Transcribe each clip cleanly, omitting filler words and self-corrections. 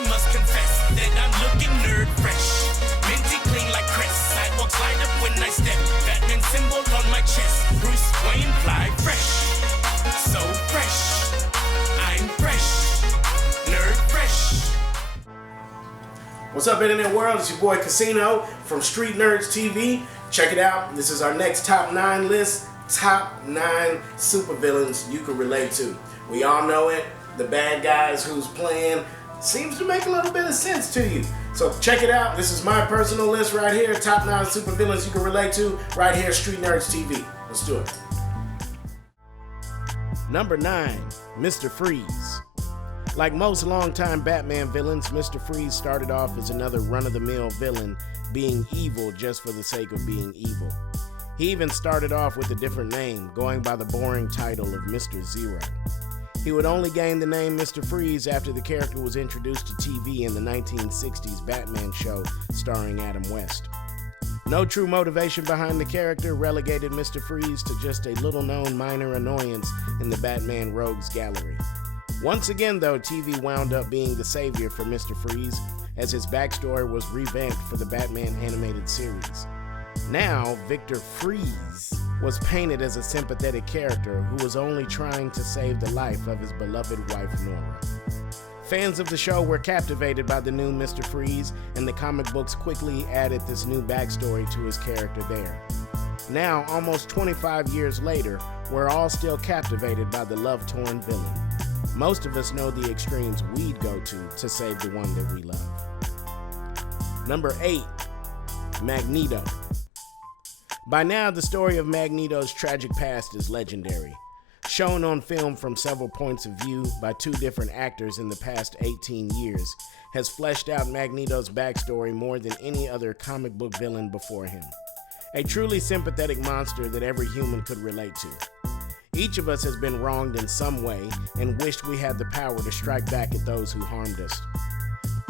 I must confess that I'm looking nerd fresh. Minty clean like Chris. Sidewalks light up when I step. Batman symbol on my chest. Bruce Wayne fly fresh. So fresh. I'm fresh. Nerd fresh. What's up, Internet World? It's your boy Casino from Street Nerdz TV. Check it out. This is our next top 9 list. Top 9 supervillains you can relate to. We all know it. The bad guys who's playing seems to make a little bit of sense to you. So check it out. This is my personal list right here. Top 9 supervillains you can relate to right here, Street Nerdz TV. Let's do it. Number 9, Mr. Freeze. Like most longtime Batman villains, Mr. Freeze started off as another run-of-the-mill villain, being evil just for the sake of being evil. He even started off with a different name, going by the boring title of Mr. Zero. He would only gain the name Mr. Freeze after the character was introduced to TV in the 1960s Batman show starring Adam West. No true motivation behind the character relegated Mr. Freeze to just a little-known minor annoyance in the Batman Rogues Gallery. Once again, though, TV wound up being the savior for Mr. Freeze, as his backstory was revamped for the Batman animated series. Now, Victor Freeze was painted as a sympathetic character who was only trying to save the life of his beloved wife, Nora. Fans of the show were captivated by the new Mr. Freeze, and the comic books quickly added this new backstory to his character there. Now, almost 25 years later, we're all still captivated by the love-torn villain. Most of us know the extremes we'd go to save the one that we love. Number 8, Magneto. By now, the story of Magneto's tragic past is legendary. Shown on film from several points of view by 2 different actors in the past 18 years, has fleshed out Magneto's backstory more than any other comic book villain before him. A truly sympathetic monster that every human could relate to. Each of us has been wronged in some way and wished we had the power to strike back at those who harmed us.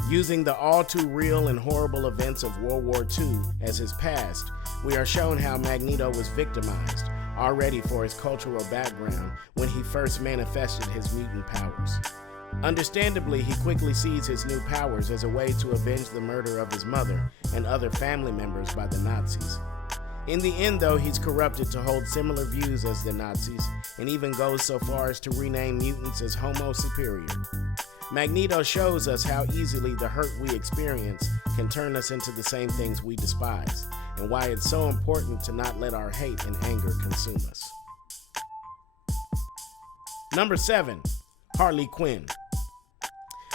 Using the all too real and horrible events of World War II as his past, we are shown how Magneto was victimized already for his cultural background when he first manifested his mutant powers. Understandably, he quickly sees his new powers as a way to avenge the murder of his mother and other family members by the Nazis. In the end, though, he's corrupted to hold similar views as the Nazis, and even goes so far as to rename mutants as Homo Superior. Magneto shows us how easily the hurt we experience can turn us into the same things we despise, and why it's so important to not let our hate and anger consume us. Number 7, Harley Quinn.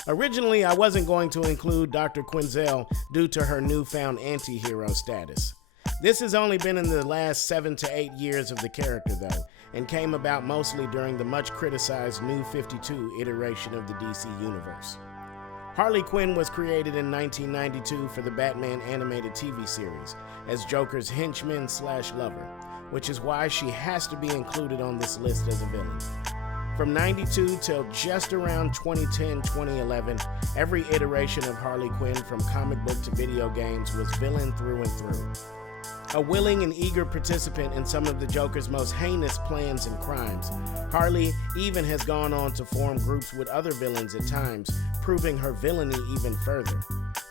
Originally, I wasn't going to include Dr. Quinzel due to her newfound anti-hero status. This has only been in the last 7 to 8 years of the character, though, and came about mostly during the much criticized New 52 iteration of the DC Universe. Harley Quinn was created in 1992 for the Batman animated TV series as Joker's henchman/lover, which is why she has to be included on this list as a villain. From 92 till just around 2010-2011, every iteration of Harley Quinn from comic book to video games was villain through and through. A willing and eager participant in some of the Joker's most heinous plans and crimes, Harley even has gone on to form groups with other villains at times, proving her villainy even further.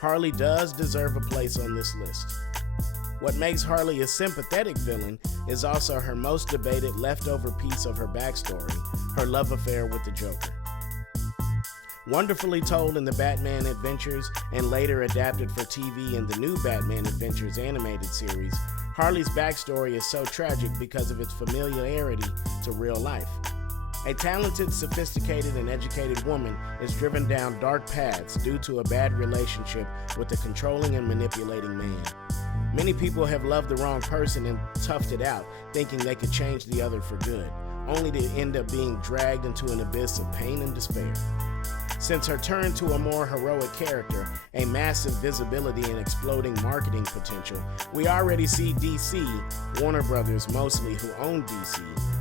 Harley does deserve a place on this list. What makes Harley a sympathetic villain is also her most debated leftover piece of her backstory, her love affair with the Joker. Wonderfully told in the Batman Adventures and later adapted for TV in the new Batman Adventures animated series, Harley's backstory is so tragic because of its familiarity to real life. A talented, sophisticated, and educated woman is driven down dark paths due to a bad relationship with a controlling and manipulating man. Many people have loved the wrong person and toughed it out, thinking they could change the other for good, only to end up being dragged into an abyss of pain and despair. Since her turn to a more heroic character, a massive visibility and exploding marketing potential, we already see DC, Warner Brothers mostly, who own DC,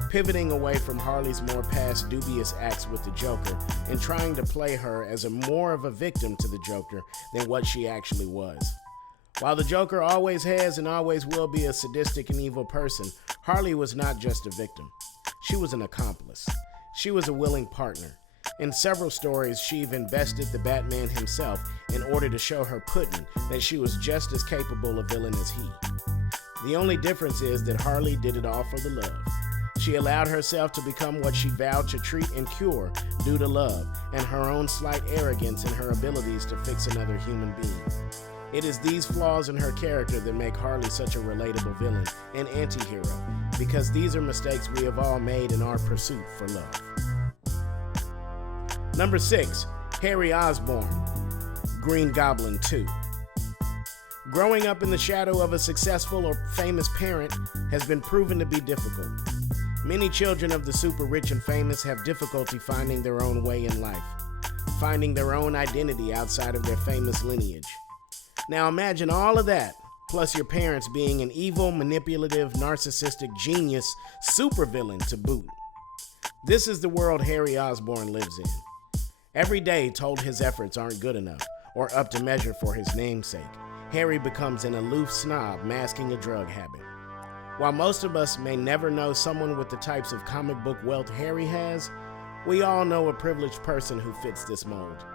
pivoting away from Harley's more past dubious acts with the Joker and trying to play her as more of a victim to the Joker than what she actually was. While the Joker always has and always will be a sadistic and evil person, Harley was not just a victim. She was an accomplice. She was a willing partner. In several stories, she even bested the Batman himself in order to show her Putin that she was just as capable a villain as he. The only difference is that Harley did it all for the love. She allowed herself to become what she vowed to treat and cure due to love and her own slight arrogance in her abilities to fix another human being. It is these flaws in her character that make Harley such a relatable villain and anti-hero, because these are mistakes we have all made in our pursuit for love. Number 6, Harry Osborn, Green Goblin 2. Growing up in the shadow of a successful or famous parent has been proven to be difficult. Many children of the super rich and famous have difficulty finding their own way in life, finding their own identity outside of their famous lineage. Now imagine all of that, plus your parents being an evil, manipulative, narcissistic genius supervillain to boot. This is the world Harry Osborn lives in. Every day told his efforts aren't good enough or up to measure for his namesake, Harry becomes an aloof snob masking a drug habit. While most of us may never know someone with the types of comic book wealth Harry has, we all know a privileged person who fits this mold.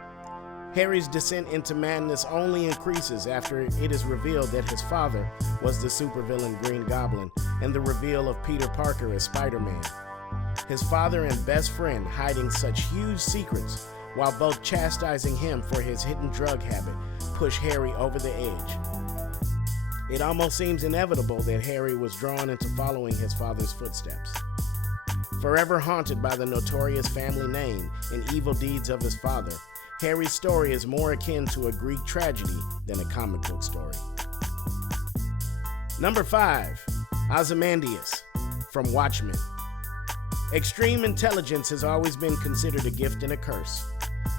Harry's descent into madness only increases after it is revealed that his father was the supervillain Green Goblin and the reveal of Peter Parker as Spider-Man. His father and best friend hiding such huge secrets while both chastising him for his hidden drug habit push Harry over the edge. It almost seems inevitable that Harry was drawn into following his father's footsteps. Forever haunted by the notorious family name and evil deeds of his father, Harry's story is more akin to a Greek tragedy than a comic book story. Number 5, Ozymandias from Watchmen. Extreme intelligence has always been considered a gift and a curse.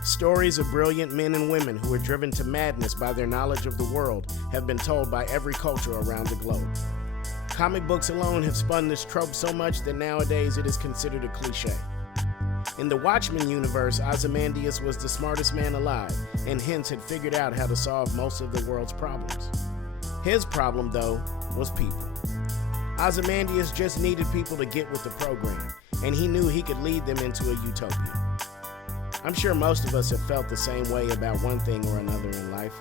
Stories of brilliant men and women who are driven to madness by their knowledge of the world have been told by every culture around the globe. Comic books alone have spun this trope so much that nowadays it is considered a cliche. In the Watchmen universe, Ozymandias was the smartest man alive, and hence had figured out how to solve most of the world's problems. His problem, though, was people. Ozymandias just needed people to get with the program, and he knew he could lead them into a utopia. I'm sure most of us have felt the same way about one thing or another in life.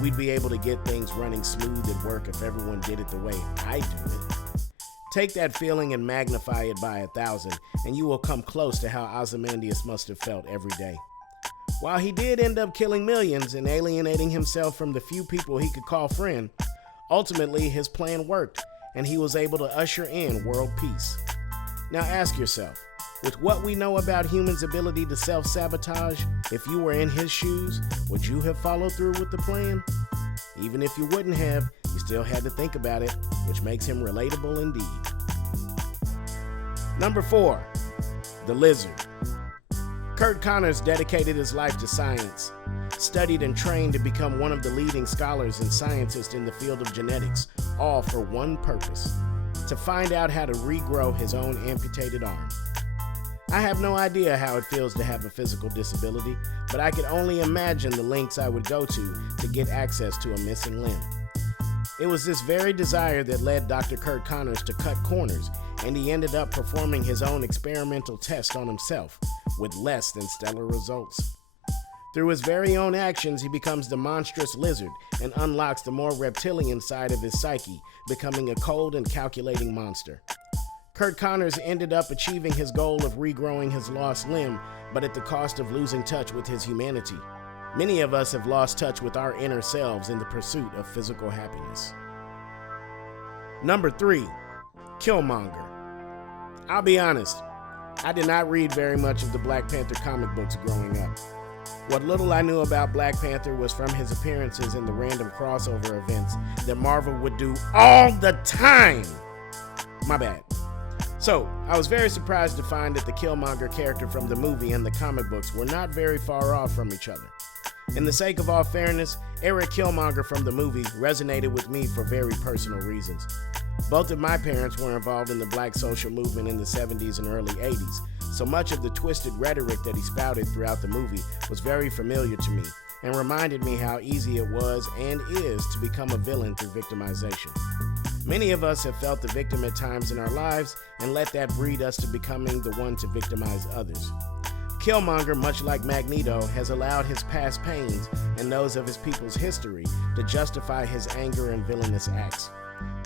We'd be able to get things running smooth at work if everyone did it the way I do it. Take that feeling and magnify it by 1,000, and you will come close to how Ozymandias must have felt every day. While he did end up killing millions and alienating himself from the few people he could call friend, ultimately his plan worked, and he was able to usher in world peace. Now ask yourself, with what we know about humans' ability to self-sabotage, if you were in his shoes, would you have followed through with the plan? Even if you wouldn't have, you still had to think about it, which makes him relatable indeed. Number 4, the Lizard. Curt Connors dedicated his life to science, studied and trained to become one of the leading scholars and scientists in the field of genetics, all for one purpose: to find out how to regrow his own amputated arm. I have no idea how it feels to have a physical disability, but I could only imagine the lengths I would go to get access to a missing limb. It was this very desire that led Dr. Curt Connors to cut corners, and he ended up performing his own experimental test on himself, with less than stellar results. Through his very own actions, he becomes the monstrous lizard and unlocks the more reptilian side of his psyche, becoming a cold and calculating monster. Curt Connors ended up achieving his goal of regrowing his lost limb, but at the cost of losing touch with his humanity. Many of us have lost touch with our inner selves in the pursuit of physical happiness. Number 3, Killmonger. I'll be honest, I did not read very much of the Black Panther comic books growing up. What little I knew about Black Panther was from his appearances in the random crossover events that Marvel would do all the time. My bad. So, I was very surprised to find that the Killmonger character from the movie and the comic books were not very far off from each other. In the sake of all fairness, Eric Killmonger from the movie resonated with me for very personal reasons. Both of my parents were involved in the black social movement in the 70s and early 80s, so much of the twisted rhetoric that he spouted throughout the movie was very familiar to me and reminded me how easy it was and is to become a villain through victimization. Many of us have felt the victim at times in our lives and let that breed us to becoming the one to victimize others. Killmonger, much like Magneto, has allowed his past pains and those of his people's history to justify his anger and villainous acts.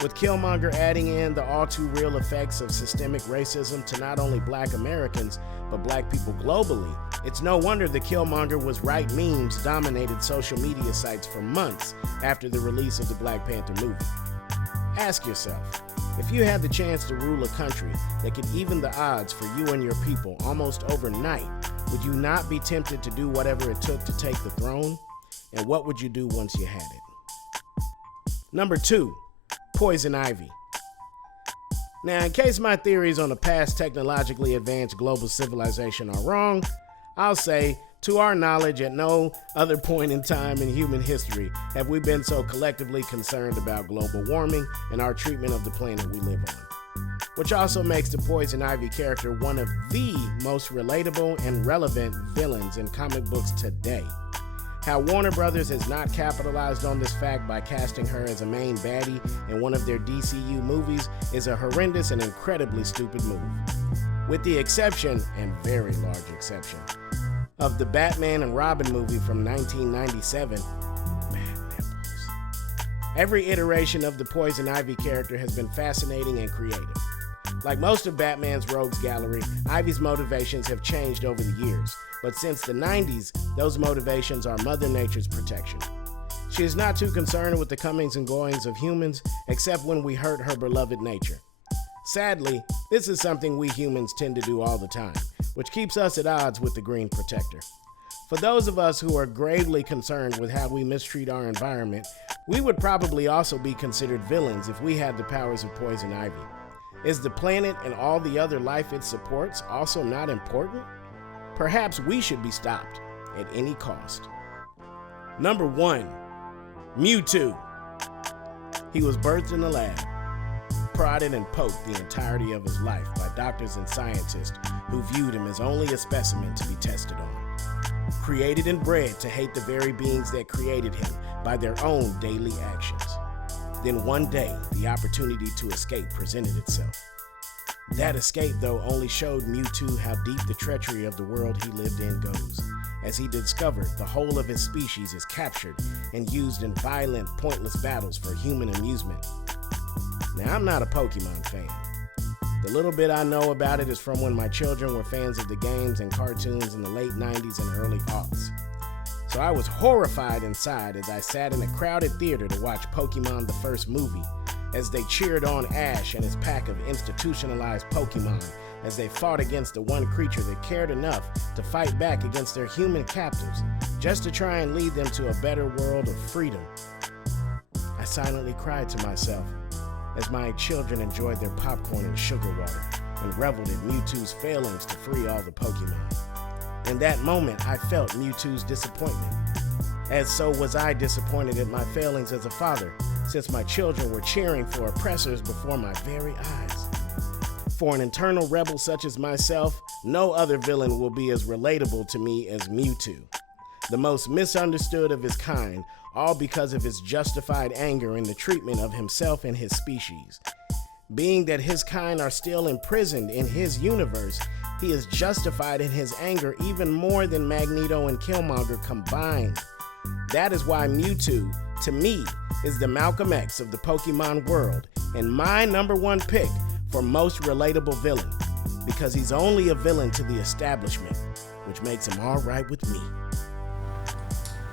With Killmonger adding in the all-too-real effects of systemic racism to not only Black Americans, but Black people globally, it's no wonder the Killmonger was right memes dominated social media sites for months after the release of the Black Panther movie. Ask yourself, if you had the chance to rule a country that could even the odds for you and your people almost overnight, would you not be tempted to do whatever it took to take the throne? And what would you do once you had it? Number 2, Poison Ivy. Now, in case my theories on a past technologically advanced global civilization are wrong, I'll say, to our knowledge, at no other point in time in human history have we been so collectively concerned about global warming and our treatment of the planet we live on. Which also makes the Poison Ivy character one of the most relatable and relevant villains in comic books today. How Warner Brothers has not capitalized on this fact by casting her as a main baddie in one of their DCU movies is a horrendous and incredibly stupid move. With the exception, and very large exception, of the Batman and Robin movie from 1997, Bad Nipples. Every iteration of the Poison Ivy character has been fascinating and creative. Like most of Batman's rogues gallery, Ivy's motivations have changed over the years, but since the 90s, those motivations are Mother Nature's protection. She is not too concerned with the comings and goings of humans, except when we hurt her beloved nature. Sadly, this is something we humans tend to do all the time, which keeps us at odds with the Green Protector. For those of us who are gravely concerned with how we mistreat our environment, we would probably also be considered villains if we had the powers of Poison Ivy. Is the planet and all the other life it supports also not important? Perhaps we should be stopped at any cost. Number 1, Mewtwo. He was birthed in a lab, prodded and poked the entirety of his life by doctors and scientists who viewed him as only a specimen to be tested on. Created and bred to hate the very beings that created him by their own daily actions. Then one day, the opportunity to escape presented itself. That escape, though, only showed Mewtwo how deep the treachery of the world he lived in goes, as he discovered the whole of his species is captured and used in violent, pointless battles for human amusement. Now, I'm not a Pokemon fan. The little bit I know about it is from when my children were fans of the games and cartoons in the late 90s and early aughts. So I was horrified inside as I sat in a crowded theater to watch Pokemon the first movie, as they cheered on Ash and his pack of institutionalized Pokemon as they fought against the one creature that cared enough to fight back against their human captives, just to try and lead them to a better world of freedom. I silently cried to myself as my children enjoyed their popcorn and sugar water and reveled in Mewtwo's failings to free all the Pokemon. In that moment, I felt Mewtwo's disappointment, as so was I disappointed at my failings as a father, since my children were cheering for oppressors before my very eyes. For an internal rebel such as myself, no other villain will be as relatable to me as Mewtwo, the most misunderstood of his kind, all because of his justified anger in the treatment of himself and his species. Being that his kind are still imprisoned in his universe, he is justified in his anger even more than Magneto and Killmonger combined. That is why Mewtwo, to me, is the Malcolm X of the Pokemon world and my number 1 pick for most relatable villain, because he's only a villain to the establishment, which makes him all right with me.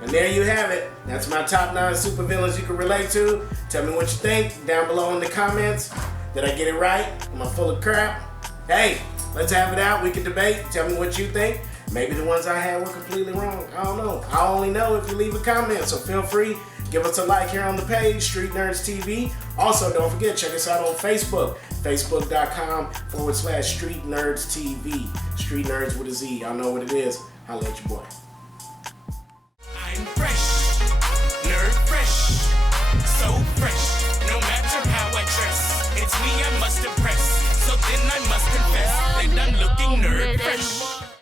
And there you have it. That's my top 9 supervillains you can relate to. Tell me what you think down below in the comments. Did I get it right? Am I full of crap? Hey, let's have it out. We can debate. Tell me what you think. Maybe the ones I had were completely wrong. I don't know. I'll only know if you leave a comment. So feel free. Give us a like here on the page, Street Nerdz TV. Also, don't forget, check us out on Facebook. Facebook.com/Street Nerdz TV. Street Nerdz with a Z. Y'all know what it is. Holla at your boy. I'm fresh, nerd fresh, so fresh, no matter how I dress, it's me I must impress, so then I must confess that I'm looking nerd fresh.